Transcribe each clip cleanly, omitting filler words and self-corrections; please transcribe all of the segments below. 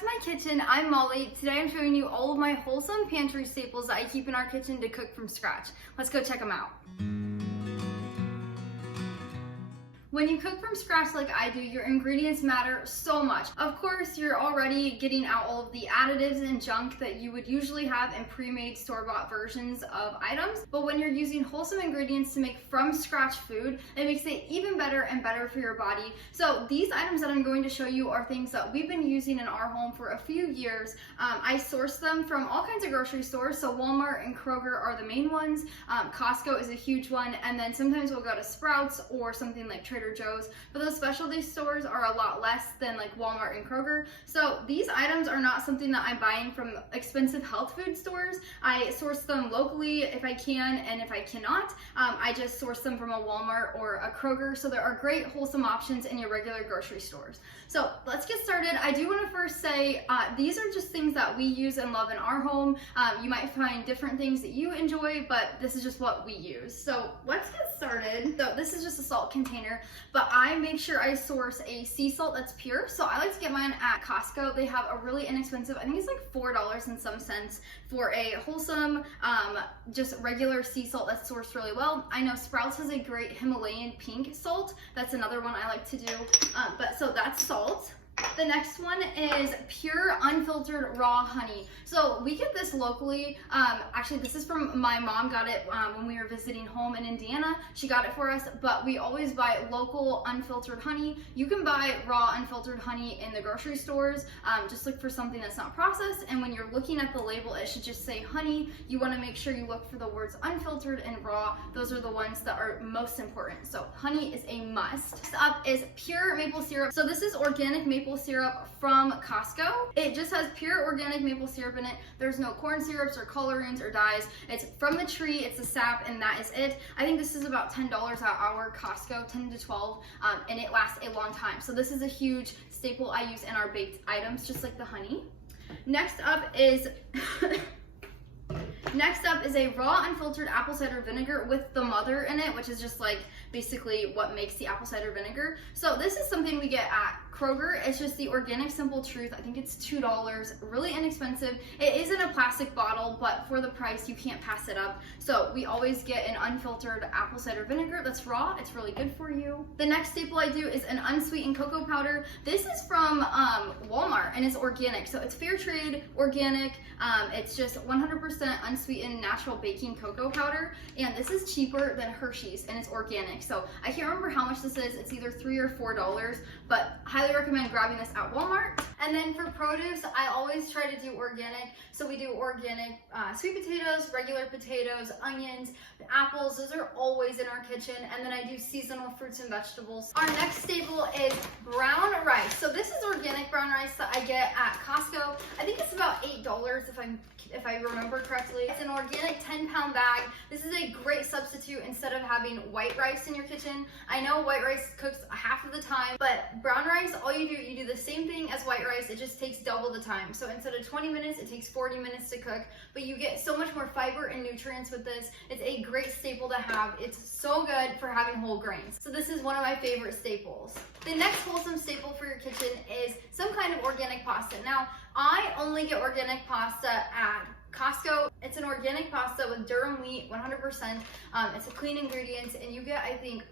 to my kitchen. I'm Molly. Today I'm showing you all of my Wholesome Pantry staples that I keep in our kitchen to cook from scratch. Let's go check them out. When you cook from scratch like I do, your ingredients matter so much. Of course, you're already getting out all of the additives and junk that you would usually have in pre-made store-bought versions of items. But when you're using wholesome ingredients to make from scratch food, it makes it even better and better for your body. So these items that I'm going to show you are things that we've been using in our home for a few years. I source them from all kinds of grocery stores. So Walmart and Kroger are the main ones. Costco is a huge one. And then sometimes we'll go to Sprouts or something like Trader Joe's, but those specialty stores are a lot less than like Walmart and Kroger. So these items are not something that I'm buying from expensive health food stores. I source them locally if I can, and if I cannot, I just source them from a Walmart or a Kroger. So there are great wholesome options in your regular grocery stores. So let's get started. I do want to first say these are just things that we use and love in our home. You might find different things that you enjoy, but this is just what we use. So let's get started. So this is just a salt container, but I make sure I source a sea salt that's pure. So I like to get mine at Costco. They have a really inexpensive, I think it's like $4 and some cents for a wholesome, just regular sea salt that's sourced really well. I know Sprouts has a great Himalayan pink salt. That's another one I like to do. But so that's salt. The next one is pure unfiltered raw honey. So we get this locally. Actually, this is from my mom, got it when we were visiting home in Indiana. She got it for us, but we always buy local unfiltered honey. You can buy raw unfiltered honey in the grocery stores. Just look for something that's not processed. And when you're looking at the label, it should just say honey. You want to make sure you look for the words unfiltered and raw. Those are the ones that are most important. So honey is a must. Next up is pure maple syrup. So this is organic maple syrup from Costco. It just has pure organic maple syrup in it. There's no corn syrups or colorings or dyes. It's from the tree, it's the sap, and that is it. I think this is about $10 at our Costco, 10 to 12, and it lasts a long time. So this is a huge staple I use in our baked items, just like the honey. Next up is a raw unfiltered apple cider vinegar with the mother in it, which is just like basically what makes the apple cider vinegar. So this is something we get at Kroger. It's just the organic simple truth. I think it's $2, really inexpensive. It is in a plastic bottle, but for the price you can't pass it up. So we always get an unfiltered apple cider vinegar that's raw. It's really good for you. The next staple I do is an unsweetened cocoa powder. This is from Walmart and it's organic. So it's fair trade, organic. It's just 100% unsweetened natural baking cocoa powder. And this is cheaper than Hershey's and it's organic. So I can't remember how much this is. It's either $3 or $4, but highly recommend grabbing this at Walmart. And then for produce, I always try to do organic. So we do organic sweet potatoes, regular potatoes, onions, apples. Those are always in our kitchen. And then I do seasonal fruits and vegetables. Our next staple is brown rice. So this is organic brown rice that I get at Costco. I think it's about $8 if I remember correctly. It's an organic 10-pound bag. This is a great substitute instead of having white rice in your kitchen. I know white rice cooks half of the time, but brown rice, all you do the same thing as white rice. It just takes double the time. So instead of 20 minutes, it takes 40 minutes to cook, but you get so much more fiber and nutrients with this. It's a great staple to have. It's so good for having whole grains. So this is one of my favorite staples. The next wholesome staple for your kitchen is some kind of organic pasta. Now, I only get organic pasta at Costco. It's an organic pasta with durum wheat, 100%. It's a clean ingredients, and you get, I think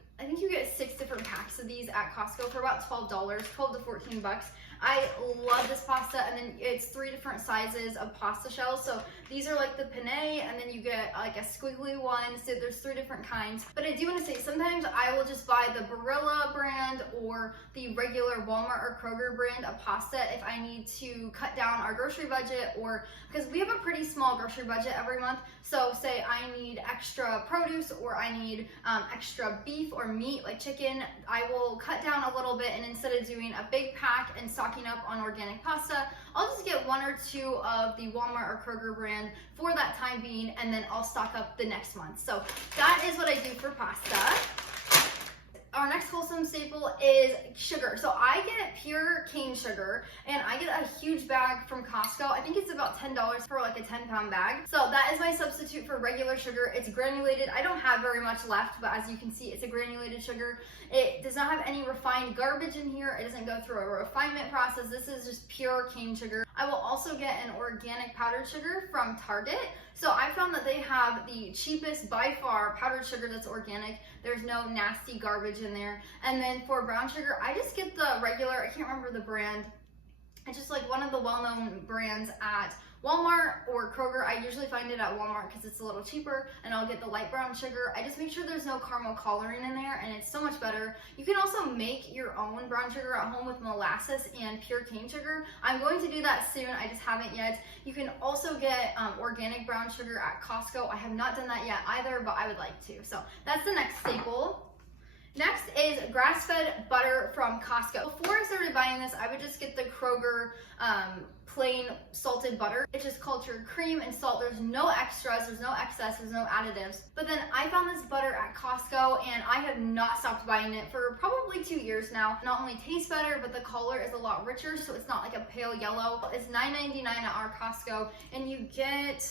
you get 6 different packs of these at Costco for about $12, 12 to 14 bucks. I love this pasta, and then it's 3 different sizes of pasta shells. So these are like the penne, and then you get like a squiggly one. So there's 3 different kinds. But I do want to say, sometimes I will just buy the Barilla brand or the regular Walmart or Kroger brand of pasta if I need to cut down our grocery budget, or because we have a pretty small grocery budget every month. So say I need extra produce, or I need extra beef or meat like chicken, I will cut down a little bit, and instead of doing a big pack and stocking up on organic pasta, I'll just get 1 or 2 of the Walmart or Kroger brand for that time being, and then I'll stock up the next month. So that is what I do for pasta. our next wholesome staple is sugar. So I get pure cane sugar, and I get a huge bag from Costco. I think it's about $10 for like a 10-pound bag. So that is my substitute for regular sugar. It's granulated. I don't have very much left, but as you can see, it's a granulated sugar. It does not have any refined garbage in here. It doesn't go through a refinement process. This is just pure cane sugar. I will also get an organic powdered sugar from Target. So I found that they have the cheapest by far powdered sugar that's organic. There's no nasty garbage in there. And then for brown sugar, I just get the regular, I can't remember the brand. It's just like one of the well-known brands at Walmart or Kroger. I usually find it at Walmart because it's a little cheaper, and I'll get the light brown sugar. I just make sure there's no caramel coloring in there, and it's so much better. You can also make your own brown sugar at home with molasses and pure cane sugar. I'm going to do that soon. I just haven't yet. You can also get organic brown sugar at Costco. I have not done that yet either, but I would like to. So that's the next staple. Next is grass-fed butter from Costco. Before I started buying this, I would just get the Kroger plain salted butter. It's just cultured cream and salt. There's no extras, there's no excess, there's no additives. But then I found this butter at Costco, and I have not stopped buying it for probably 2 years now. Not only tastes better, but the color is a lot richer, so it's not like a pale yellow. It's $9.99 at our Costco, and you get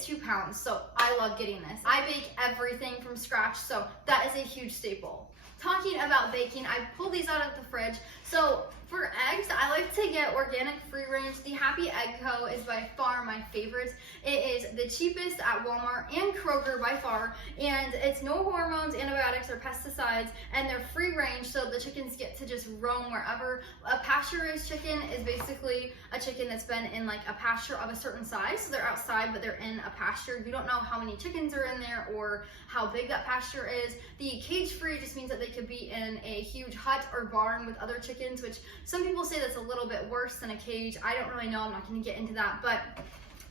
2 pounds, so I love getting this. I bake everything from scratch, so that is a huge staple. Talking about baking, I pulled these out of the fridge. So for eggs, I like to get organic free range. The Happy Egg Co. is by far my favorite. It is the cheapest at Walmart and Kroger by far, and it's no hormones, antibiotics, or pesticides, and they're free range, so the chickens get to just roam wherever. A pasture-raised chicken is basically a chicken that's been in like a pasture of a certain size, so they're outside, but they're in a pasture. You don't know how many chickens are in there or how big that pasture is. The cage-free just means that they could be in a huge hut or barn with other chickens, which some people say that's a little bit worse than a cage. I don't really know. I'm not going to get into that, but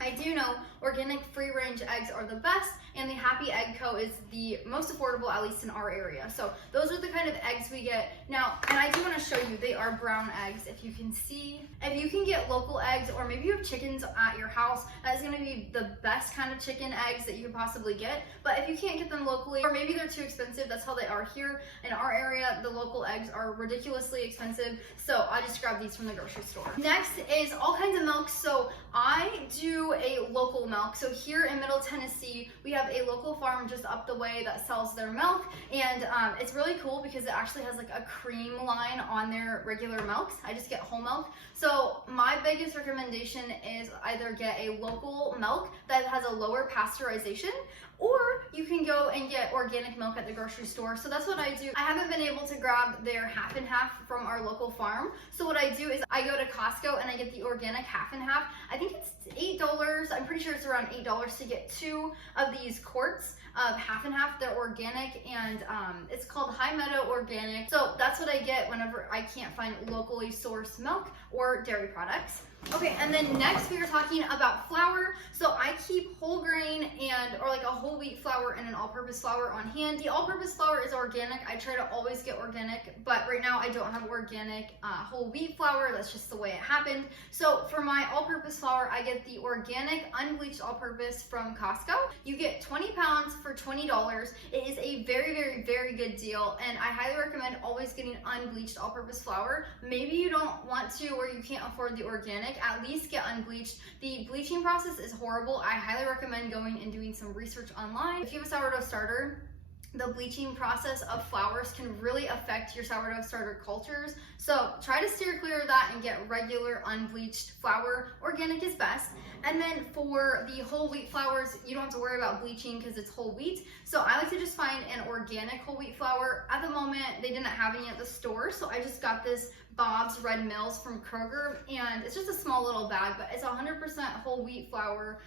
I do know organic free range eggs are the best, and the Happy Egg Co. is the most affordable, at least in our area. So those are the kind of eggs we get. Now, and I do want to show you, they are brown eggs. If you can see, if you can get local eggs, or maybe you have chickens at your house, that is going to be the best kind of chicken eggs that you could possibly get. But if you can't get them locally, or maybe they're too expensive, that's how they are here in our area. The local eggs are ridiculously expensive, so I just grabbed these from the grocery store. Next is all kinds of milk. So I do a local milk. So here in Middle Tennessee, we have a local farm just up the way that sells their milk, and it's really cool because it actually has like a cream line on their regular milks. I just get whole milk. So my biggest recommendation is either get a local milk that has a lower pasteurization, or you can go and get organic milk at the grocery store. So that's what I do. I haven't been able to grab their half and half from our local farm. So what I do is I go to Costco and I get the organic half and half. I think it's $8. I'm pretty sure it's around $8 to get 2 of these quarts of half and half. They're organic, and it's called High Meadow Organic. So that's what I get whenever I can't find locally sourced milk or dairy products. Okay, and then next we are talking about flour. So I keep whole grain or like a whole wheat flour and an all-purpose flour on hand. The all-purpose flour is organic. I try to always get organic, but right now I don't have organic whole wheat flour. That's just the way it happened. So for my all-purpose flour, I get the organic unbleached all-purpose from Costco. You get 20 pounds for $20. It is a very, very, very good deal, and I highly recommend always getting unbleached all-purpose flour. Maybe you don't want to, or you can't afford the organic. At least get unbleached. The bleaching process is horrible. I highly recommend going and doing some research online. If you have a sourdough starter, the bleaching process of flours can really affect your sourdough starter cultures. So try to steer clear of that and get regular unbleached flour. Organic is best. And then for the whole wheat flours, you don't have to worry about bleaching because it's whole wheat. So I like to just find an organic whole wheat flour. At the moment, they didn't have any at the store, so I just got this Bob's Red Mills from Kroger, and it's just a small little bag, but it's 100% whole wheat flour.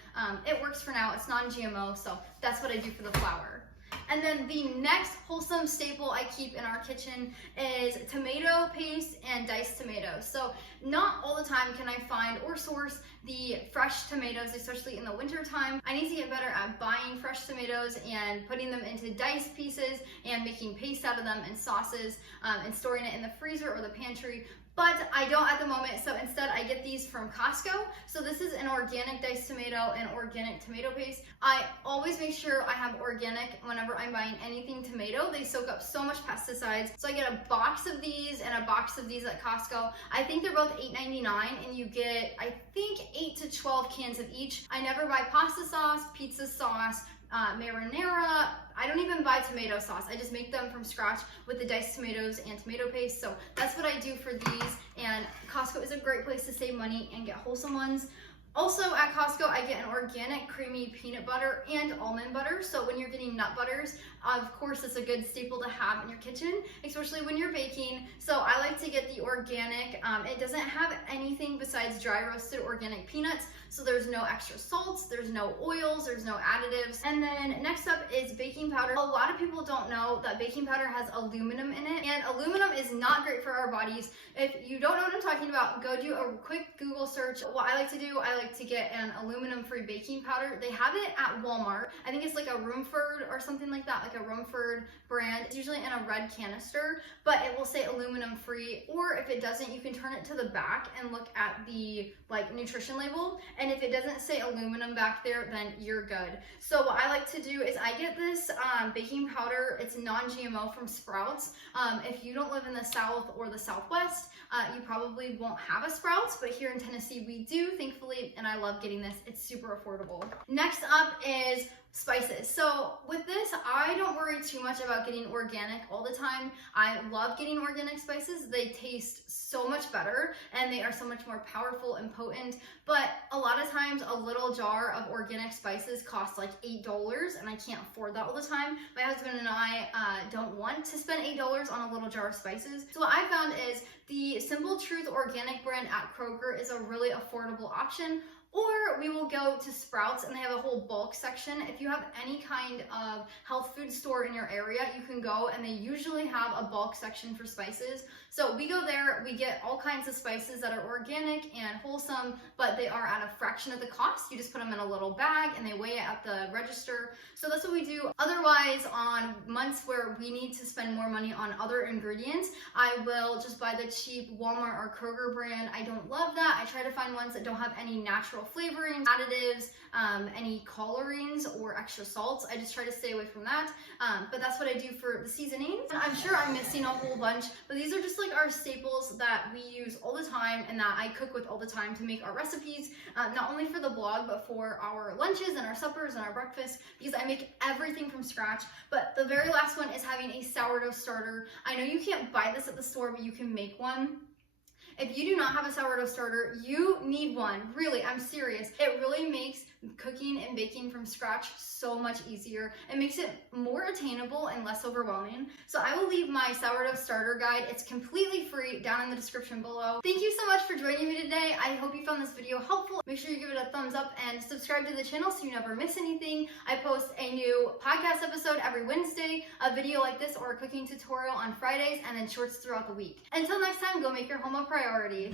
It works for now. It's non-GMO, so that's what I do for the flour. And then the next wholesome staple I keep in our kitchen is tomato paste and diced tomatoes. So not all the time can I find or source the fresh tomatoes, especially in the winter time. I need to get better at buying fresh tomatoes and putting them into diced pieces and making paste out of them and sauces and storing it in the freezer or the pantry. but I don't at the moment, so instead I get these from Costco. So this is an organic diced tomato and organic tomato paste. I always make sure I have organic whenever I'm buying anything tomato. They soak up so much pesticides. So I get a box of these and a box of these at Costco. I think they're both $8.99 and you get, I think, 8 to 12 cans of each. I never buy pasta sauce, pizza sauce, marinara. I don't even buy tomato sauce. I just make them from scratch with the diced tomatoes and tomato paste. So that's what I do for these, and Costco is a great place to save money and get wholesome ones. Also at Costco, I get an organic creamy peanut butter and almond butter. So when you're getting nut butters, of course, it's a good staple to have in your kitchen, especially when you're baking. So I like to get the organic. It doesn't have anything besides dry roasted organic peanuts. So there's no extra salts, there's no oils, there's no additives. And then next up is baking powder. A lot of people don't know that baking powder has aluminum in it, and aluminum is not great for our bodies. If you don't know what I'm talking about, go do a quick Google search. What I like to do, I like to get an aluminum-free baking powder. They have it at Walmart. I think it's like a Roomford or something like that, like a Roomford brand. It's usually in a red canister, but it will say aluminum-free, or if it doesn't, you can turn it to the back and look at the nutrition label. And if it doesn't say aluminum back there, then you're good. So what I like to do is I get this baking powder. It's non-GMO from Sprouts. If you don't live in the South or the Southwest, you probably won't have a Sprouts, but here in Tennessee we do, thankfully, and I love getting this. It's super affordable. Next up is spices. So with this, I don't worry too much about getting organic all the time. I love getting organic spices. They taste so much better and they are so much more powerful and potent. But a lot of times a little jar of organic spices costs like $8 and I can't afford that all the time. My husband and I don't want to spend $8 on a little jar of spices. So what I found is the Simple Truth organic brand at Kroger is a really affordable option. Or we will go to Sprouts and they have a whole bulk section. If you have any kind of health food store in your area, you can go and they usually have a bulk section for spices. So we go there, we get all kinds of spices that are organic and wholesome, but they are at a fraction of the cost. You just put them in a little bag and they weigh it at the register. So that's what we do. Otherwise, on months where we need to spend more money on other ingredients, I will just buy the cheap Walmart or Kroger brand. I don't love that. I try to find ones that don't have any natural flavorings, additives, any colorings or extra salts. I just try to stay away from that. But that's what I do for the seasonings. And I'm sure I'm missing a whole bunch, but these are just like our staples that we use all the time and that I cook with all the time to make our recipes, not only for the blog, but for our lunches and our suppers and our breakfasts, because I make everything from scratch. But the very last one is having a sourdough starter. I know you can't buy this at the store, but you can make one. If you do not have a sourdough starter, you need one. Really, I'm serious. It really makes cooking and baking from scratch so much easier. It makes it more attainable and less overwhelming. So I will leave my sourdough starter guide. It's completely free down in the description below. Thank you so much for joining me today. I hope you found this video helpful. Make sure you give it a thumbs up and subscribe to the channel so you never miss anything. I post a new podcast episode every Wednesday, a video like this or a cooking tutorial on Fridays, and then shorts throughout the week. Until next time, go make your home a priority.